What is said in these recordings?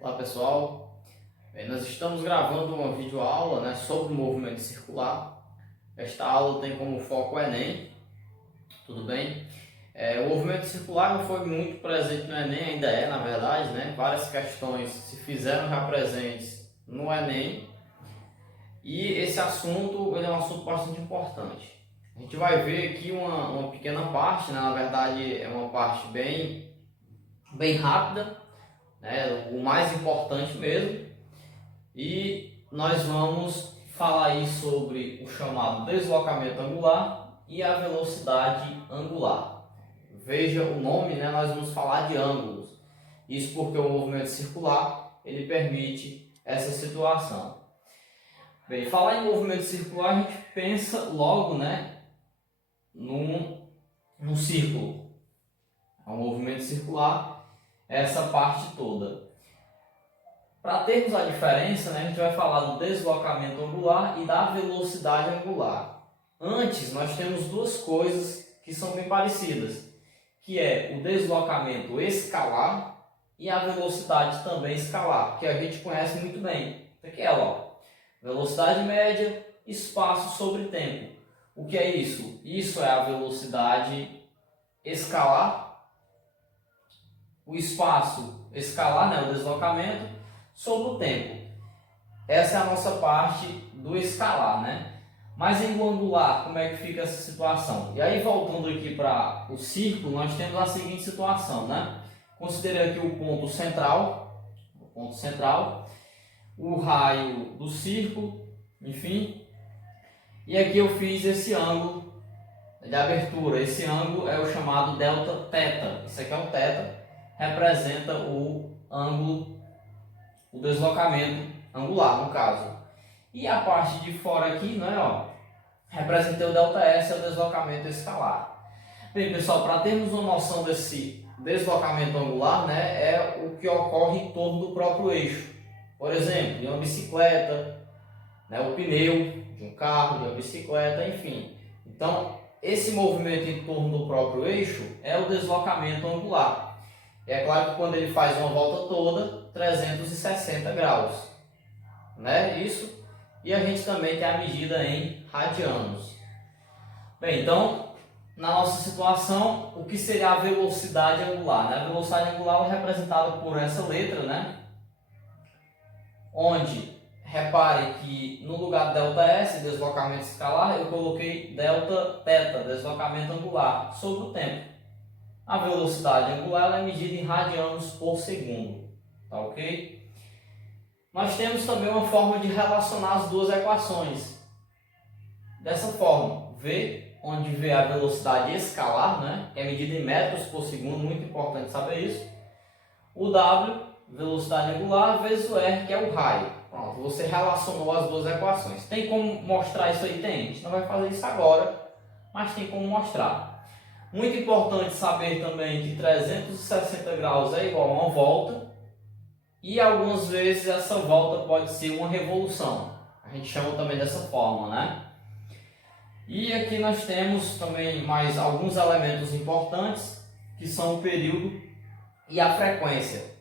Olá pessoal, nós estamos gravando uma videoaula, sobre o movimento circular. Esta aula tem como foco o Enem, tudo bem? O movimento circular não foi muito presente no Enem, ainda é na verdade, várias questões se fizeram já presentes no Enem e esse assunto ele é um assunto bastante importante. A gente vai ver aqui uma pequena parte, na verdade é uma parte bem rápida, o mais importante mesmo, e nós vamos falar aí sobre o chamado deslocamento angular e a velocidade angular. Veja o nome, nós vamos falar de ângulos, isso porque o movimento circular ele permite essa situação. Bem, falar em movimento circular, a gente pensa logo num círculo. É um movimento circular, essa parte toda. Para termos a diferença, a gente vai falar do deslocamento angular e da velocidade angular. Antes, nós temos duas coisas que são bem parecidas, que é o deslocamento escalar e a velocidade também escalar, que a gente conhece muito bem. Aqui é velocidade média, espaço sobre tempo. O que é isso? Isso é a velocidade escalar, o espaço escalar, o deslocamento, sobre o tempo. Essa é a nossa parte do escalar, Mas em angular, como é que fica essa situação? E aí, voltando aqui para o círculo, nós temos a seguinte situação, Considere aqui o ponto central, o raio do círculo, enfim. E aqui eu fiz esse ângulo de abertura. Esse ângulo é o chamado delta θ. Isso aqui é um θ, representa o ângulo, o deslocamento angular, no caso. E a parte de fora aqui, representei o ΔS, é o deslocamento escalar. Bem, pessoal, para termos uma noção desse deslocamento angular, é o que ocorre em torno do próprio eixo. Por exemplo, de uma bicicleta, o pneu de um carro, de uma bicicleta, enfim. Então, esse movimento em torno do próprio eixo é o deslocamento angular. É claro que quando ele faz uma volta toda, 360 graus, Isso. E a gente também tem a medida em radianos. Bem, então, na nossa situação, o que seria a velocidade angular? A velocidade angular é representada por essa letra, onde, repare que no lugar de ΔS, deslocamento escalar, eu coloquei Δθ, deslocamento angular, sobre o tempo. A velocidade angular é medida em radianos por segundo, tá ok? Nós temos também uma forma de relacionar as duas equações. Dessa forma, V, onde V é a velocidade escalar, que é medida em metros por segundo, muito importante saber isso. O W, velocidade angular, vezes o R, que é o raio. Pronto, você relacionou as duas equações. Tem como mostrar isso aí? Tem. A gente não vai fazer isso agora, mas tem como mostrar. Muito importante saber também que 360 graus é igual a uma volta. E algumas vezes essa volta pode ser uma revolução. A gente chama também dessa forma, E aqui nós temos também mais alguns elementos importantes, que são o período e a frequência.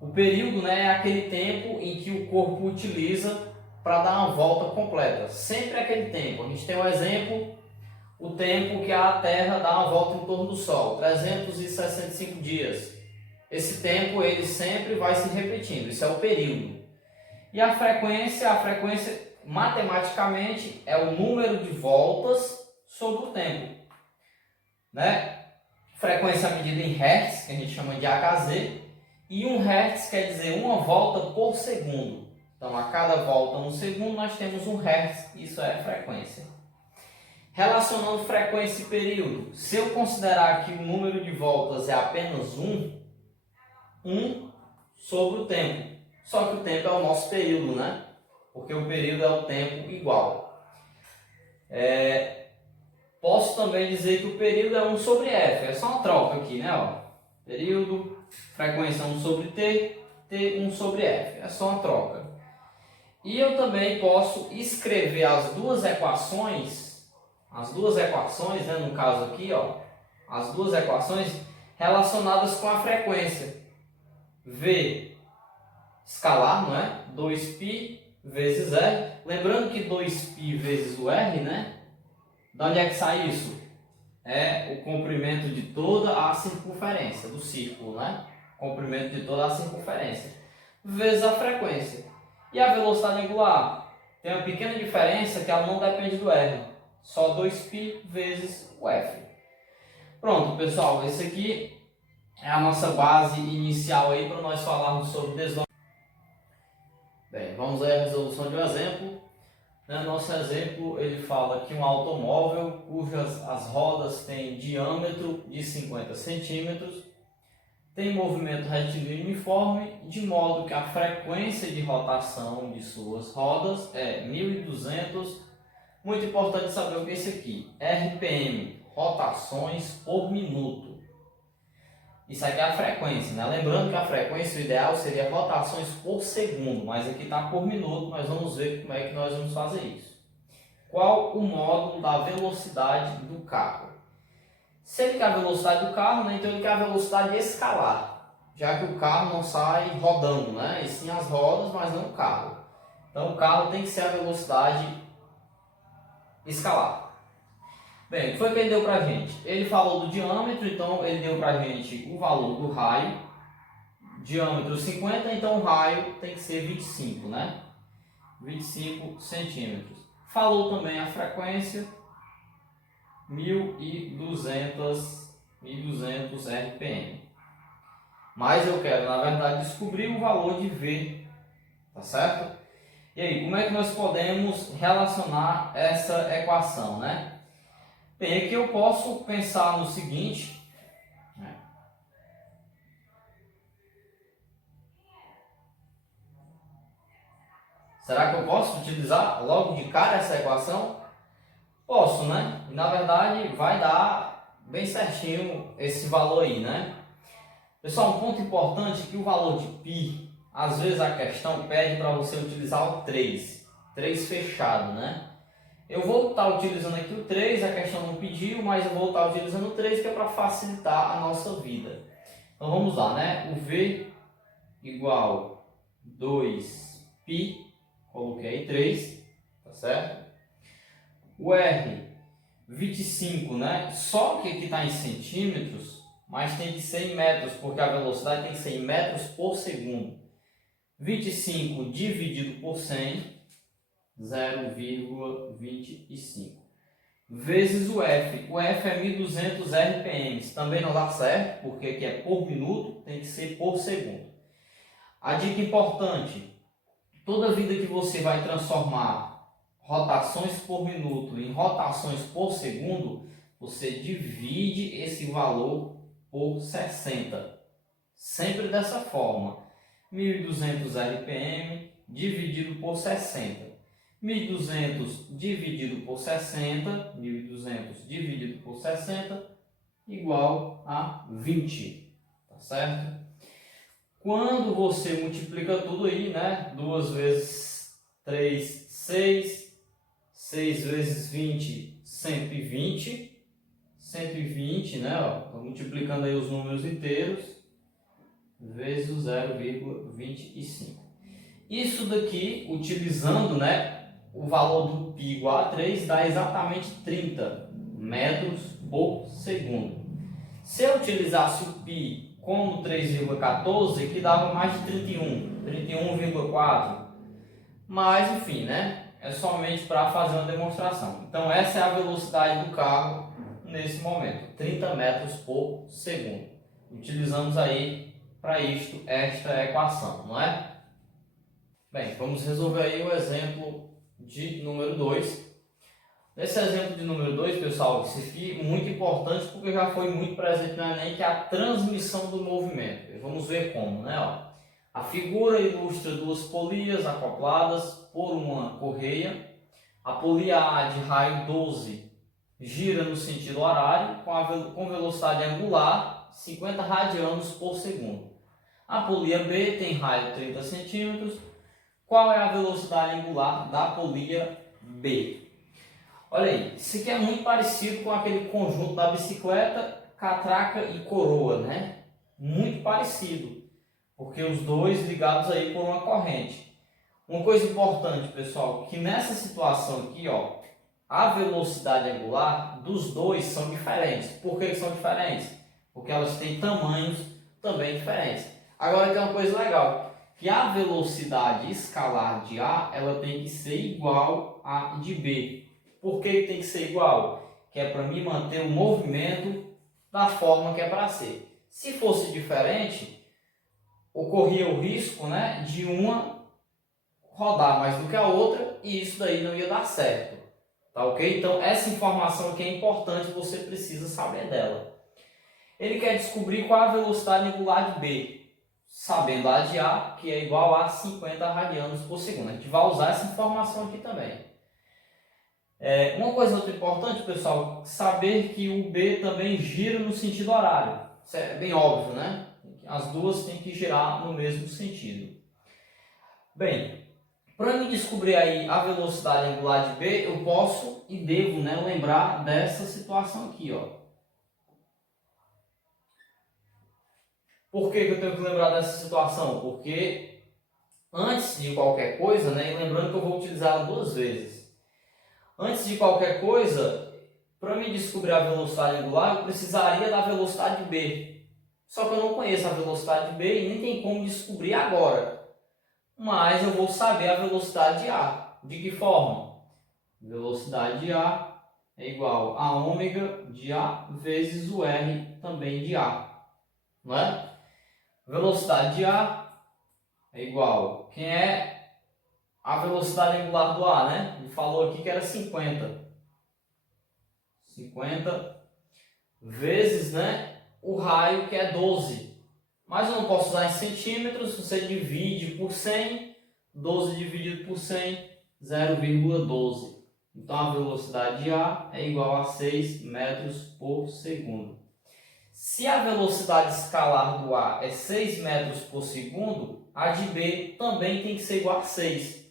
O período, é aquele tempo em que o corpo utiliza para dar uma volta completa. Sempre aquele tempo. A gente tem um exemplo, o tempo que a Terra dá uma volta em torno do Sol, 365 dias. Esse tempo ele sempre vai se repetindo, isso é o período. E a frequência matematicamente é o número de voltas sobre o tempo. Frequência medida em Hertz, que a gente chama de Hz, e 1 Hertz quer dizer uma volta por segundo. Então, a cada volta no segundo nós temos 1 Hertz, isso é frequência. Relacionando frequência e período, se eu considerar que o número de voltas é apenas 1 sobre o tempo. Só que o tempo é o nosso período, Porque o período é o tempo igual. Posso também dizer que o período é 1 sobre F. É só uma troca aqui, Período, frequência 1 sobre T, T 1 sobre F. É só uma troca. E eu também posso escrever as duas equações, no caso aqui, as duas equações relacionadas com a frequência. V escalar, não é? 2π vezes R. Lembrando que 2π vezes o R, né? De onde é que sai isso? É o comprimento de toda a circunferência do círculo, né? Comprimento de toda a circunferência. Vezes a frequência. E a velocidade angular? Tem uma pequena diferença que ela não depende do R. Só 2π vezes o F. Pronto, pessoal. Esse aqui é a nossa base inicial aí para nós falarmos sobre deslocamento. Bem, vamos aí à resolução de um exemplo. Nosso exemplo, ele fala que um automóvel cujas as rodas têm diâmetro de 50 centímetros tem movimento retilíneo uniforme, de modo que a frequência de rotação de suas rodas é 1.200. Muito importante saber o que é isso aqui. RPM, rotações por minuto. Isso aqui é a frequência, né? Lembrando que a frequência, o ideal seria rotações por segundo, mas aqui está por minuto. Nós vamos ver como é que nós vamos fazer isso. Qual o módulo da velocidade do carro? Se ele quer a velocidade do carro, né, então ele quer a velocidade escalar, já que o carro não sai rodando, né? E sim as rodas, mas não o carro. Então o carro tem que ser a velocidade escalar. Bem, o que foi que ele deu para a gente? Ele falou do diâmetro, então ele deu para a gente o valor do raio. Diâmetro 50, então o raio tem que ser 25, né? 25 centímetros. Falou também a frequência, 1.200 RPM. Mas eu quero, na verdade, descobrir o valor de V, tá certo? E aí, como é que nós podemos relacionar essa equação, né? Bem, aqui eu posso pensar no seguinte, né? Será que eu posso utilizar logo de cara essa equação? Posso, né? E na verdade vai dar bem certinho esse valor aí, né? Pessoal, um ponto importante é que o valor de π, às vezes a questão pede para você utilizar o 3 fechado, né? Eu vou estar utilizando aqui o 3, a questão não pediu, mas eu vou estar utilizando o 3 que é para facilitar a nossa vida. Então vamos lá, né? O V igual 2π, coloquei 3, tá certo? O R, 25, né? Só que aqui está em centímetros, mas tem que ser em metros, porque a velocidade tem que ser em metros por segundo. 25 dividido por 100, 0,25. Vezes o F. O F é 1.200 RPM. Também não dá certo, porque aqui é por minuto, tem que ser por segundo. A dica importante: toda vida que você vai transformar rotações por minuto em rotações por segundo, você divide esse valor por 60. Sempre dessa forma. 1.200 RPM dividido por 60. 1.200 dividido por 60, 1.200 dividido por 60, igual a 20, tá certo? Quando você multiplica tudo aí, né? 2 vezes 3, 6, 6 vezes 20, 120, 120, né? Ó, tô multiplicando aí os números inteiros, vezes o 0,25. Isso daqui, utilizando, né, o valor do π igual a 3, dá exatamente 30 metros por segundo. Se eu utilizasse o π como 3,14, que dava mais de 31,4. Mas, enfim, né, é somente para fazer uma demonstração. Então, essa é a velocidade do carro nesse momento, 30 metros por segundo. Utilizamos aí para isto esta equação, não é? Bem, vamos resolver aí o exemplo de número 2. Nesse exemplo de número 2, pessoal, isso aqui é muito importante porque já foi muito presente no Enem, que é a transmissão do movimento. Vamos ver como, né? Ó, a figura ilustra duas polias acopladas por uma correia. A polia A de raio 12 gira no sentido horário com velocidade angular 50 radianos por segundo. A polia B tem raio 30 centímetros. Qual é a velocidade angular da polia B? Olha aí, isso aqui é muito parecido com aquele conjunto da bicicleta, catraca e coroa, né? Muito parecido, porque os dois ligados aí por uma corrente. Uma coisa importante, pessoal, que nessa situação aqui, ó, a velocidade angular dos dois são diferentes. Por que são diferentes? Porque elas têm tamanhos também diferentes. Agora tem uma coisa legal, que a velocidade escalar de A, ela tem que ser igual a de B. Por que tem que ser igual? Que é para mim manter o movimento da forma que é para ser. Se fosse diferente, ocorria o risco, né, de uma rodar mais do que a outra e isso daí não ia dar certo. Tá ok? Então essa informação aqui é importante, você precisa saber dela. Ele quer descobrir qual a velocidade angular de B, sabendo a de A, que é igual a 50 radianos por segundo. A gente vai usar essa informação aqui também. Uma coisa outra importante, pessoal, saber que o B também gira no sentido horário. Isso é bem óbvio, né? As duas têm que girar no mesmo sentido. Bem, para me descobrir aí a velocidade angular de B, eu posso e devo, né, lembrar dessa situação aqui, ó. Por que eu tenho que lembrar dessa situação? Porque antes de qualquer coisa, né, e lembrando que eu vou utilizar ela duas vezes. Antes de qualquer coisa, para me descobrir a velocidade angular, eu precisaria da velocidade B. Só que eu não conheço a velocidade B e nem tem como descobrir agora. Mas eu vou saber a velocidade de A. De que forma? Velocidade de A é igual a ômega de A vezes o R também de A. Não é? Velocidade de A é igual. Quem é a velocidade angular do A, né? Ele falou aqui que era 50. 50 vezes, né, o raio, que é 12. Mas eu não posso usar em centímetros, você divide por 100, 12 dividido por 100, 0,12. Então a velocidade de A é igual a 6 metros por segundo. Se a velocidade escalar do A é 6 metros por segundo, a de B também tem que ser igual a 6.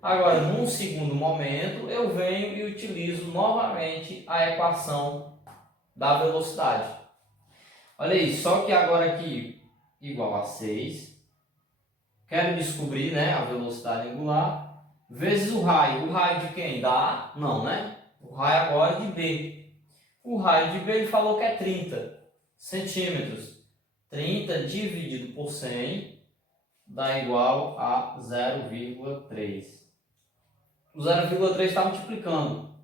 Agora, num segundo momento, eu venho e utilizo novamente a equação da velocidade. Olha aí, só que agora aqui igual a 6. Quero descobrir, né, a velocidade angular vezes o raio. O raio de quem? Da A? Não, né? O raio agora é de B. O raio de B ele falou que é 30 centímetros. 30 dividido por 100 dá igual a 0,3. O 0,3 está multiplicando.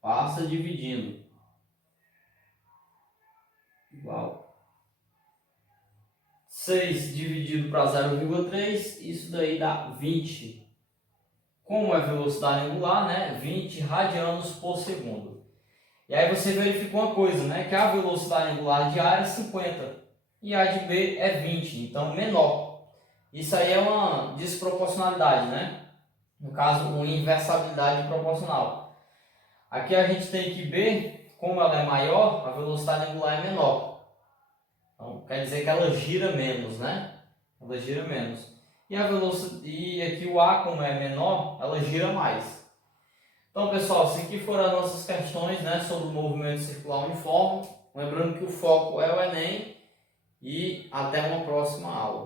Passa dividindo. Igual 6 dividido para 0,3, isso daí dá 20. Como é velocidade angular, né? 20 radianos por segundo. E aí você verifica uma coisa, né? Que a velocidade angular de A é 50 e a de B é 20, então menor. Isso aí é uma desproporcionalidade, né? No caso, uma inversabilidade proporcional. Aqui a gente tem que B, como ela é maior, a velocidade angular é menor. Então, quer dizer que ela gira menos, né? Ela gira menos. E a velocidade, e aqui o A, como é menor, ela gira mais. Então, pessoal, se aqui foram as nossas questões, né, sobre o movimento circular uniforme, lembrando que o foco é o Enem e até uma próxima aula.